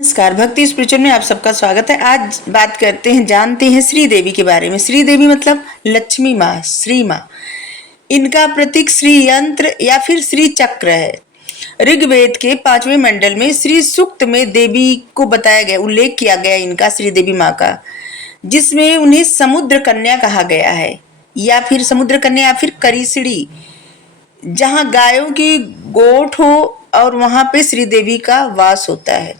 नमस्कार, भक्ति स्पिरिचुअल में आप सबका स्वागत है। आज बात करते हैं, जानते हैं श्री देवी के बारे में। श्री देवी मतलब लक्ष्मी माँ, श्री माँ। इनका प्रतीक श्री यंत्र या फिर श्री चक्र है। ऋग्वेद के 5वें मंडल में श्री सूक्त में देवी को बताया गया, उल्लेख किया गया इनका, श्री देवी माँ का, जिसमें उन्हें समुद्र कन्या कहा गया है, या फिर समुद्र कन्या या फिर करीसड़ी, जहाँ गायों की गोठ हो और वहां पे श्री देवी का वास होता है।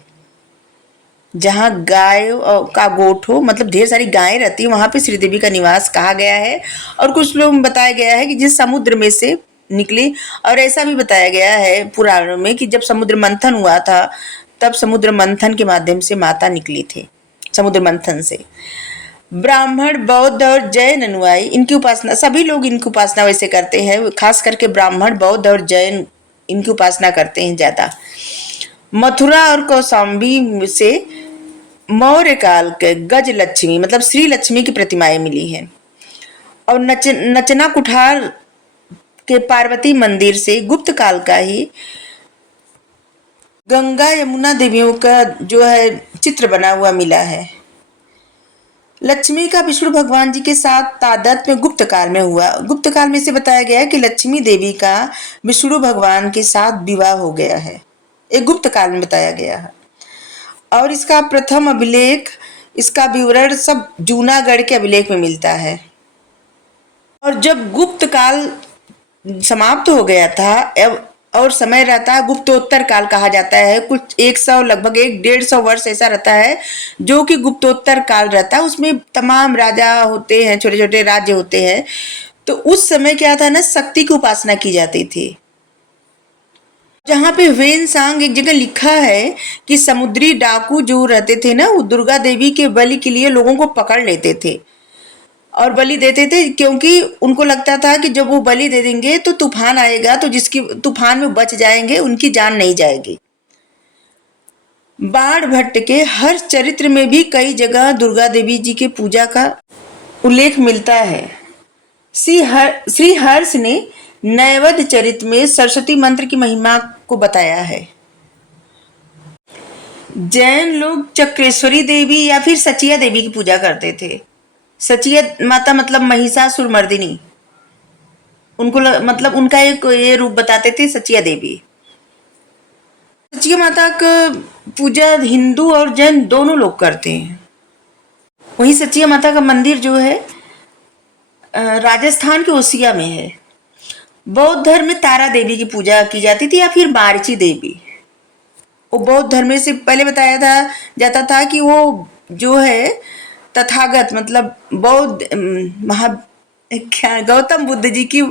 जहाँ गाय का गोठ हो, मतलब ढेर सारी गायें रहती है, वहां पे श्री देवी का निवास कहा गया है। और कुछ लोग बताया गया है कि जिस समुद्र में से निकली, और ऐसा भी बताया गया है पुराणों में कि जब समुद्र मंथन हुआ था तब समुद्र मंथन के माध्यम से माता निकली थी। समुद्र मंथन से ब्राह्मण, बौद्ध और जैन अनुयायी इनकी उपासना, सभी लोग इनकी उपासना वैसे करते हैं, खास करके ब्राह्मण, बौद्ध और जैन इनकी उपासना करते हैं ज्यादा। मथुरा और कौशाम्बी से मौर्य काल के गज लक्ष्मी मतलब श्री लक्ष्मी की प्रतिमाएं मिली हैं। और नचना कुठार के पार्वती मंदिर से गुप्त काल का ही गंगा यमुना देवियों का जो है चित्र बना हुआ मिला है। लक्ष्मी का विष्णु भगवान जी के साथ तादात्म्य गुप्त काल में हुआ। गुप्त काल में से बताया गया है कि लक्ष्मी देवी का विष्णु भगवान के साथ विवाह हो गया है, एक गुप्त काल में बताया गया है। और इसका प्रथम अभिलेख, इसका विवरण सब जूनागढ़ के अभिलेख में मिलता है। और जब गुप्त काल समाप्त हो गया था और समय रहता है, गुप्तोत्तर काल कहा जाता है। कुछ 100 लगभग 150 वर्ष ऐसा रहता है जो कि गुप्तोत्तर काल रहता है। उसमें तमाम राजा होते हैं, छोटे छोटे राज्य होते हैं। तो उस समय क्या था ना, शक्ति की उपासना की जाती थी। जहाँ पे वेनसांग एक जगह लिखा है कि समुद्री डाकू जो रहते थे ना, वो दुर्गा देवी के बलि के लिए लोगों को पकड़ लेते थे और बलि देते थे, क्योंकि उनको लगता था कि जब वो बलि दे देंगे तो तूफान आएगा, तो जिसकी तूफान में बच जाएंगे उनकी जान नहीं जाएगी। बाण भट्ट के हर चरित्र में भी कई जगह दुर्गा देवी जी के पूजा का उल्लेख मिलता है। श्री हर्ष ने नैवेद्य चरित में सरस्वती मंत्र की महिमा को बताया है। जैन लोग चक्रेश्वरी देवी या फिर सचिया देवी की पूजा करते थे। सचिया माता मतलब महिषासुर मर्दिनी, उनको मतलब उनका एक ये रूप बताते थे सचिया देवी। सचिया माता का पूजा हिंदू और जैन दोनों लोग करते हैं। वहीं सचिया माता का मंदिर जो है राजस्थान के ओसिया में है। बौद्ध धर्म में तारा देवी की पूजा की जाती थी या फिर मार्ची देवी। वो बौद्ध धर्म से पहले बताया जाता था कि वो जो है तथागत मतलब बौद्ध गौतम बुद्ध जी की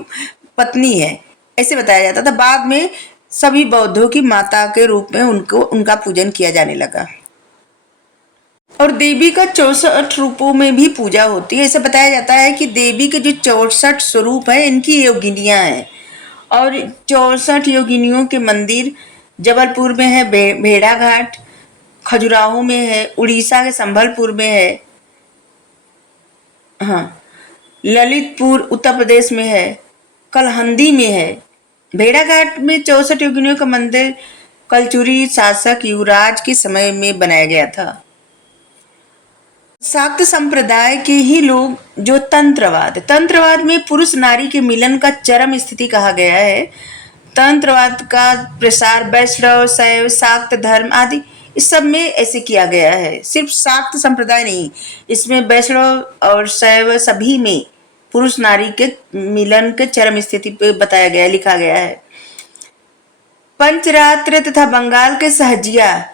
पत्नी है, ऐसे बताया जाता था। बाद में सभी बौद्धों की माता के रूप में उनका पूजन किया जाने लगा। और देवी का 64 रूपों में भी पूजा होती है। ऐसा बताया जाता है कि देवी के जो 64 स्वरूप है, इनकी योगिनियां हैं। और 64 योगिनियों के मंदिर जबलपुर में है, भेड़ा घाट, खजुराहो में है, उड़ीसा के संबलपुर में है, हाँ, ललितपुर उत्तर प्रदेश में है, कलहंदी में है। भेड़ा घाट में 64 योगिनियों का मंदिर कलचुरी शासक युवराज के समय में बनाया गया था। शाक्त संप्रदाय के ही लोग जो तंत्रवाद में पुरुष नारी के मिलन का चरम स्थिति कहा गया है। तंत्रवाद का प्रसार वैष्णव, शैव, शाक्त धर्म आदि इस सब में ऐसे किया गया है। सिर्फ शाक्त संप्रदाय नहीं, इसमें वैष्णव और शैव सभी में पुरुष नारी के मिलन के चरम स्थिति पे बताया गया, लिखा गया है। पंचरात्र तथा बंगाल के सहजिया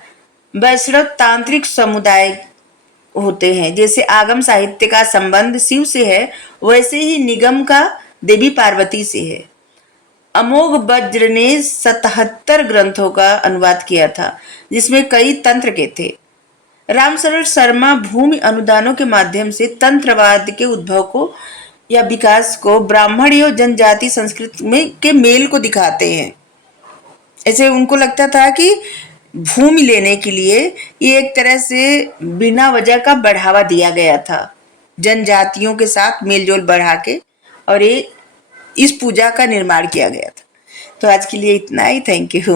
वैष्णव तांत्रिक समुदाय होते हैं। जैसे आगम साहित्य का संबंध शिव से है, वैसे ही निगम का देवी पार्वती से है। अमोघ वज्र ने 77 ग्रंथों का अनुवाद किया था, जिसमें कई तंत्र के थे। रामशरण शर्मा भूमि अनुदानों के माध्यम से तंत्रवाद के उद्भव को या विकास को ब्राह्मण और जनजाति संस्कृति में के मेल को दिखाते हैं। ऐसे उनको लगता था कि भूमि लेने के लिए ये एक तरह से बिना वजह का बढ़ावा दिया गया था, जनजातियों के साथ मेलजोल बढ़ा के, और ये इस पूजा का निर्माण किया गया था। तो आज के लिए इतना ही। Thank you.